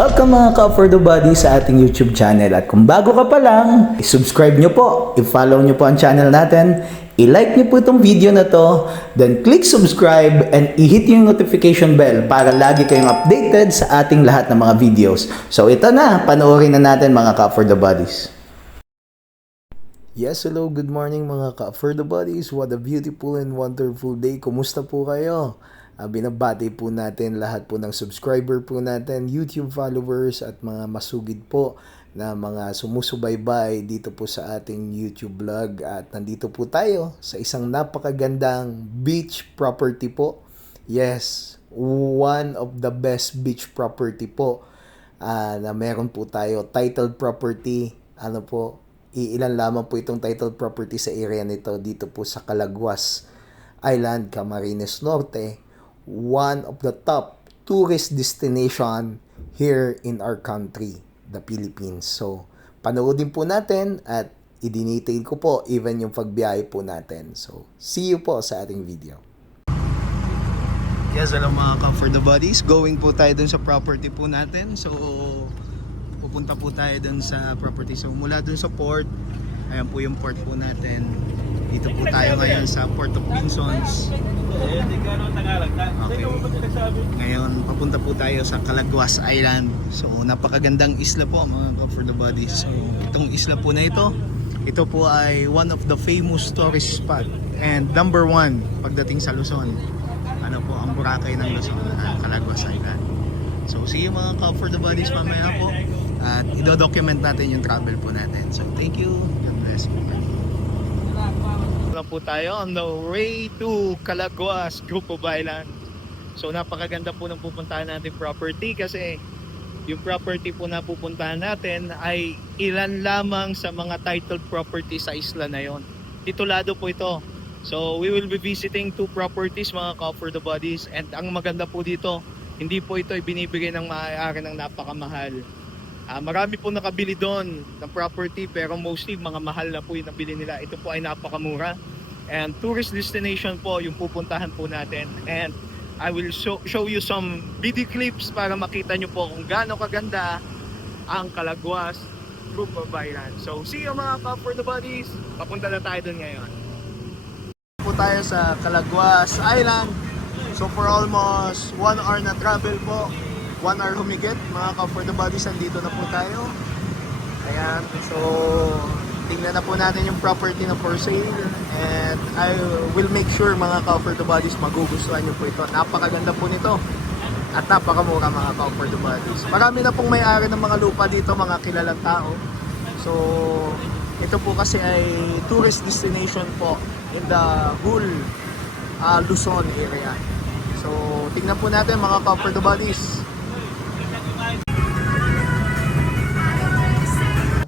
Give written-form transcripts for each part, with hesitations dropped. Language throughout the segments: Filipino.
Welcome mga ka-For the Body sa ating YouTube channel. At kung bago ka pa lang, i-subscribe nyo po, i-follow nyo po ang channel natin, i-like nyo po itong video na to, then click subscribe and i-hit yung notification bell para lagi kayong updated sa ating lahat ng mga videos. So ito na, panoorin na natin mga ka-For the Bodies. Yes, hello, good morning mga ka-For the Bodies. What a beautiful and wonderful day. Kumusta po kayo? Binabati po natin lahat po ng subscriber po natin, YouTube followers at mga masugid po na mga sumusubaybay dito po sa ating YouTube vlog. At nandito po tayo sa isang napakagandang beach property po. Yes, one of the best beach property po na meron po tayo. Titled property, ilan lamang po itong titled property sa area nito dito po sa Calaguas Island, Camarines Norte. One of the top tourist destination here in our country, the Philippines. So, panoodin po natin at i-detail ko po even yung pagbiyahe po natin. So, see you po sa ating video. Yes, hello mga ka-For the Bodies. Going po tayo dun sa property po natin. So, pupunta po tayo dun sa property. So, mula dun sa port, ayan po yung port po natin. Dito po tayo ngayon sa Port of Pinsons. Okay. Ngayon, papunta po tayo sa Calaguas Island. So, napakagandang isla po mga ka-For the Bodies. So, itong isla po na ito po ay one of the famous tourist spot and number one pagdating sa Luzon. Ano po, ang Boracay ng Luzon, Calaguas Island. So, see you mga ka-For the Bodies mamaya po. At i-document natin yung travel po natin. So, thank you. God bless you. Po tayo on the way to Calaguas Group of Island. So napakaganda po ng pupuntahan natin property kasi yung property po na pupuntahan natin ay ilan lamang sa mga titled property sa isla na yon. Titulado po ito. So we will be visiting two properties mga ka-For the Bodies, and ang maganda po dito, hindi po ito ibinibigay ng maaari ng napakamahal. Marami po nakabili doon ng property pero mostly mga mahal na po yung nabili nila. Ito po ay napakamura. And tourist destination po yung pupuntahan po natin. And I will show you some video clips para makita nyo po kung gaano kaganda ang Calaguas Group of Island. So see you mga ka-For the Bodies. Papunta na tayo doon ngayon. Po tayo sa Calaguas Island. So for almost 1 hour na travel po. 1 hour humigit mga ka-For the Bodies, andito na po tayo. Ayan, so tingnan na po natin yung property na for sale, and I will make sure mga ka-For the Bodies magugustuhan nyo po ito. Napakaganda po nito at napakamura mga ka-For the Bodies. Marami na pong may-ari ng mga lupa dito, mga kilalang tao. So ito po kasi ay tourist destination po in the whole Luzon area. So tingnan po natin mga ka-For the Bodies.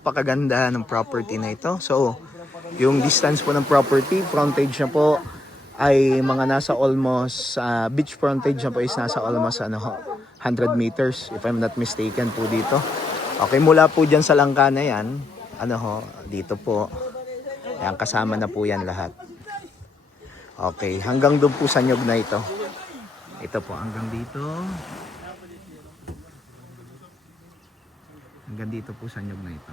Napakaganda ng property na ito. So, yung distance po ng property, frontage na po ay mga nasa almost, beach frontage na po is nasa almost 100 meters if I'm not mistaken po dito. Okay, mula po dyan sa langka na yan, dito po, yan, kasama na po yan lahat. Okay, hanggang doon po sa nyog na ito. Ito po, hanggang dito. Hanggang dito po sa nyog na ito.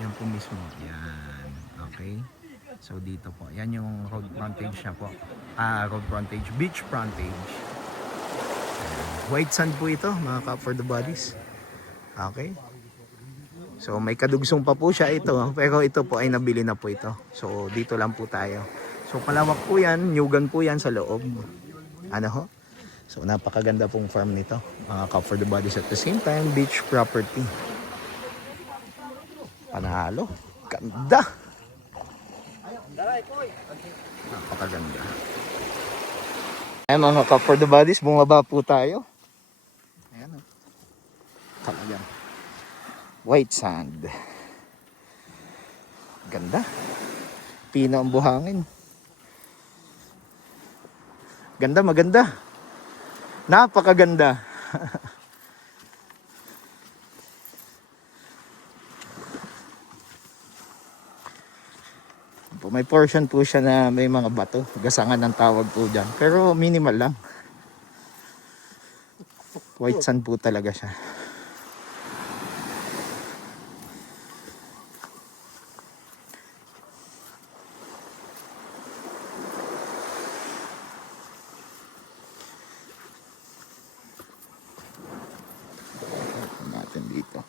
Yan po mismo. Yan. Okay. So dito po. Yan yung road frontage na po. Road frontage. Beach frontage. White sand po ito mga ka-For the Bodies. Okay. So may kadugsong pa po siya ito. Pero ito po ay nabili na po ito. So dito lang po tayo. So palawak po yan. Nyugan po yan sa loob. So napakaganda pong farm nito mga ka-For the Bodies, at the same time beach property. Panalo, ganda, napakaganda. Ayan mga ka-For the Bodies, bumaba po tayo. Ayan, talagang white sand, ganda, pino ang buhangin, ganda, maganda. Napakaganda. May portion po siya na may mga bato. Gasangan ng tawag po dyan. Pero minimal lang. White sand po talaga siya. Natin dito.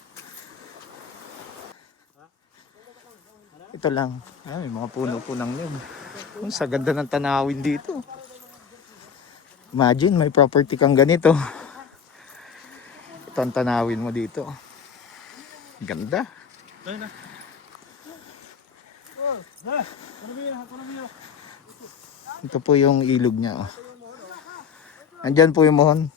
Ito lang. Ay, may mga puno po ng nyug. Ang sa ganda ng tanawin dito. Imagine, may property kang ganito. Ito ang tanawin mo dito. Ganda. Ito po yung ilog niya. Oh. Andyan po yung mohon.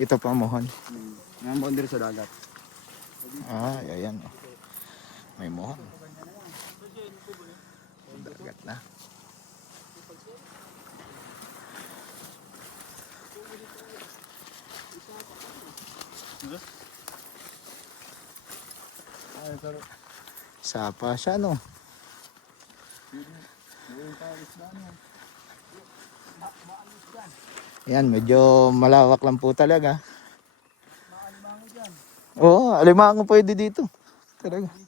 Ito pa mohon. Yung boundary sa dagat. Ah, ayan. Oh. May mohon. Dagat na. Sapa siya, no? Yan, medyo malawak lang po talaga. Oo, alimango pwede dito. Talaga. Ito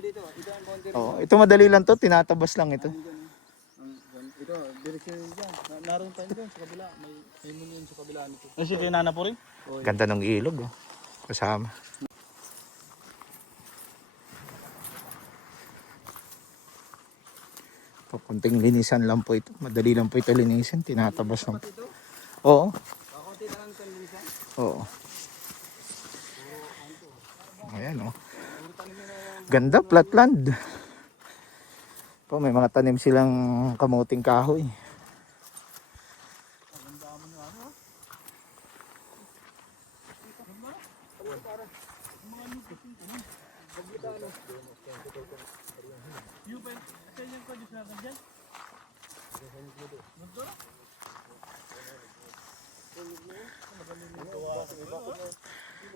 dito, ito ang boundary. Oo, ito madali lang to, tinatabas lang ito. Ito, direksyon dyan. Naroon tayo dyan sa kabila. May munion sa kabila nito. Kasi kinana po rin? Ganda ng ilog, oh. Kasama. Kunting linisan lang po ito. Madali lang po ito linisin. Tinatabas lang. Oo. Kakunti lang ang linisan. Oo. Ayan, oh. Ganda, flatland. Po, may mga tanim silang kamuting kahoy.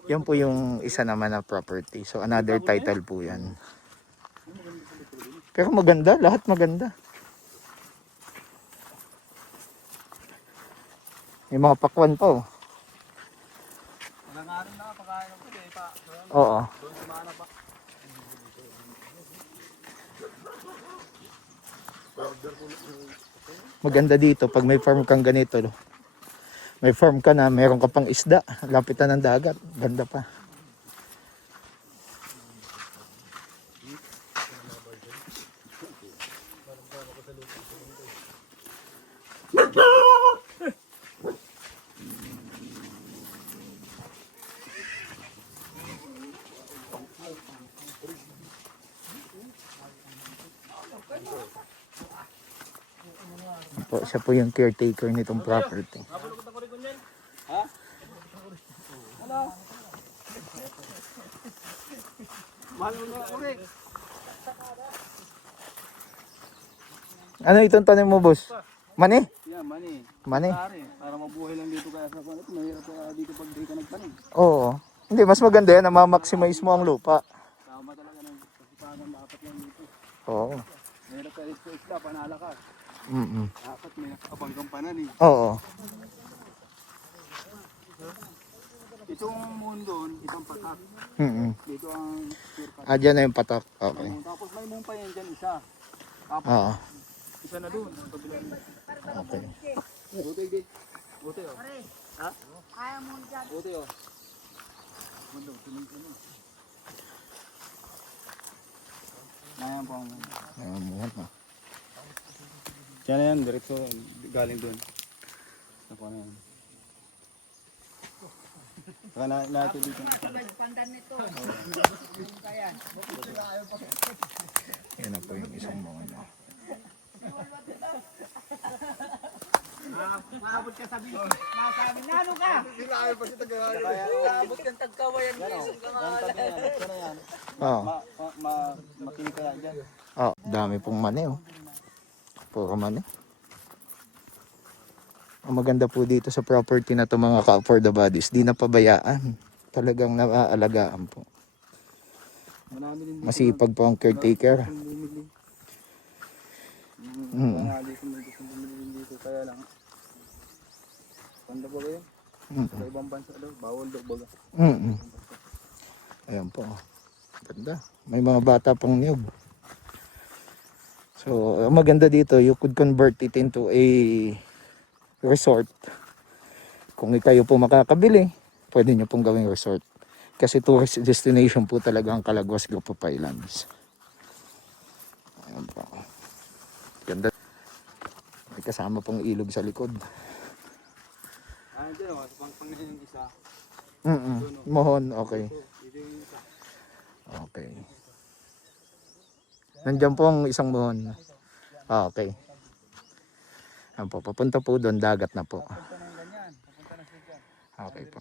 Yan po yung isa naman na property. So another title po yan. Pero maganda, lahat maganda. May mga pakwan pa, oh. Nangarin na pagkain ako eh pa. Oo. Doon kumana pa. Maganda dito pag may farm kang ganito, no? May farm ka na, meron ka pang isda, lapitan ng dagat, ganda pa. Po, siya po yung caretaker nitong property. Ha? Hello? Mahal mo na ako rin. Ano itong tanim mo, boss? Mani? Yeah, mani. Mani? Pare, para mabuhay lang dito kaya sa kwan. Ito, mahirap dito pag di ka nagtanim. Oo. Hindi, mas maganda yan na ma-maximize mo ang lupa. Tama talaga ng kasipagan dapat lang dito. Oo. Mahirap ka isla, panala ka. Dapat may nakakabanggang panan eh. Oo. Itong mundo, itong patak. Dito ang pure patak. Ah, dyan na yung patak. Okay. Tapos may mumpa yan dyan isa. Tapos Oo. isa na doon. Okay. Buti di. Buti oh. Ha? Kaya mo dyan. Buti oh. Mundo, tuloy ka na. Ayan po ang mundo. Ayan mo yan, ha. Yan na yan, diretso galing doon. Ako na yan. Saka natin dito. Pandan nito. Yan na po yung isang mga nyo. Maabot ka sabi. Masabi, nano ka? Maabot kang tagkawayan mo. Yan na yan. Oo. Makinig ka yan dyan. Oh, dami pong mani, oh. Puro mani. Ang maganda po dito sa property na to mga ka-for the bodies, di na pabayaan. Talagang naaalagaan po. Marami din dito. Masipag po ang caretaker. Marami din dito. Kaya lang. Panda ba kayo? Sa ibang bansa daw. Bawal daw baga. Ayan po. Ganda. May mga bata pang niyog. So, ang maganda dito, you could convert it into a resort. Kung kayo po makakabili, pwede nyo pong gawing resort. Kasi tourist destination po talaga ang Calaguas Group of Islands. Ayan po. Ganda. May kasama pong ilog sa likod. Dyan o. Sa pangpang na yung isa. Mohon, okay. Dito yung isa. Okay. Nandiyan po ang isang mohon. Okay. Ayan po, papunta po doon, dagat na po. Punta ng ganyan. Papunta na siya dyan. Okay po.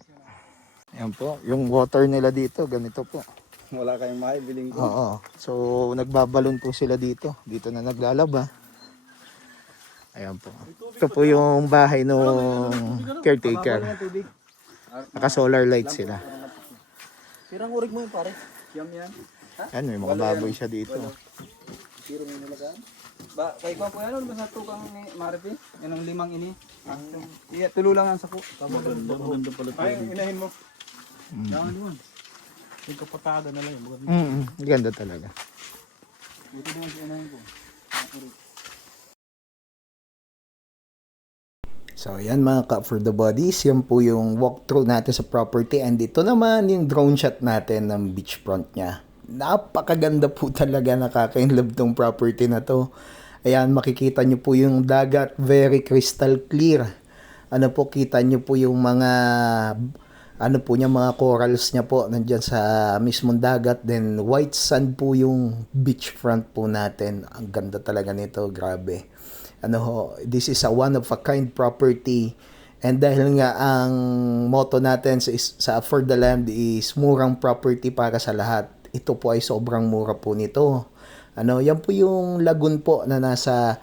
Ayan po, yung water nila dito, ganito po. Wala kayong maibiling ko. Oo. So, nagbabalon po sila dito. Dito na naglalaba. Ayan po. Ito po yung bahay nung caretaker. Naka-solar light sila. Sirang urig mo yung pare. Siyam yan. Ayan, may mga baboy siya dito. Siro mo nalagaan. Ba, kay ko po yan, ano ba sa tukang ni Maripi? Yan ang limang ini. Iya, tulo lang ang sako. Maganda pala ito. Ay, inahin mo. Dahan yun. Yung kapataga na lang yun. Ganda talaga. Ito naman si inahin ko. So, yan mga ka for the bodies. Yan po yung walkthrough natin sa property. And ito naman yung drone shot natin ng beachfront niya. Napakaganda po talaga, nakaka-inlove tong property na to. Ayan, makikita nyo po yung dagat, very crystal clear. Ano po, kita nyo po yung mga, ano po niya, mga corals niya po, nandyan sa mismong dagat. Then, white sand po yung beachfront po natin. Ang ganda talaga nito, grabe. Ano ho, this is a one of a kind property. And dahil nga ang motto natin sa For the Land is murang property para sa lahat. Ito po ay sobrang mura po nito. Ano, yan po yung lagoon po na nasa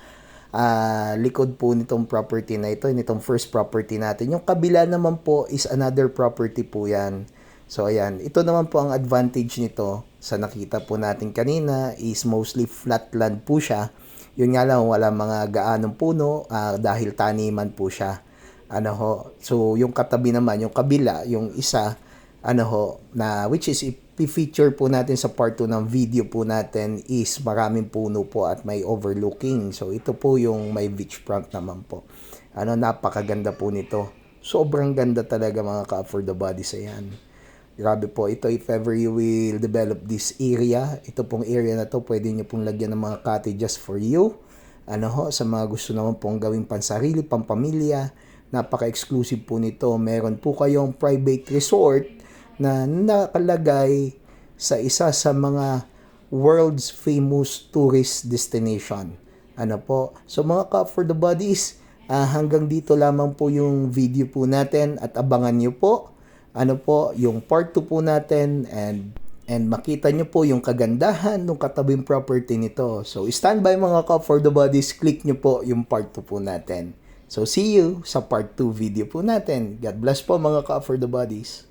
likod po nitong property na ito, nitong first property natin. Yung kabila naman po is another property po yan. So ayan, ito naman po ang advantage nito sa nakita po natin kanina is mostly flat land po siya. Yun nga lang, wala mga gaanong puno dahil taniman po siya. Ano ho, so yung katabi naman, yung kabila, yung isa, ano ho, na which is i-feature po natin sa part 2 ng video po natin is maraming puno po at may overlooking. So ito po yung may beachfront naman po. Ano, napakaganda po nito. Sobrang ganda talaga mga ka-for the bodies. Ayan. Grabe po. Ito, if ever you will develop this area, ito pong area na to, pwede nyo pong lagyan ng mga cottages for you. Ano ho, sa mga gusto naman pong gawing pansarili, pampamilya, napaka-exclusive po nito. Meron po kayong private resort na nakalagay sa isa sa mga world's famous tourist destination. Ano po? So mga ka-for the bodies, hanggang dito lamang po yung video po natin at abangan nyo po ano po, yung part 2 po natin and makita nyo po yung kagandahan ng katabing property nito. So, stand by mga ka-for the bodies, click nyo po yung part 2 po natin. So, see you sa part 2 video po natin. God bless po mga ka-for the bodies.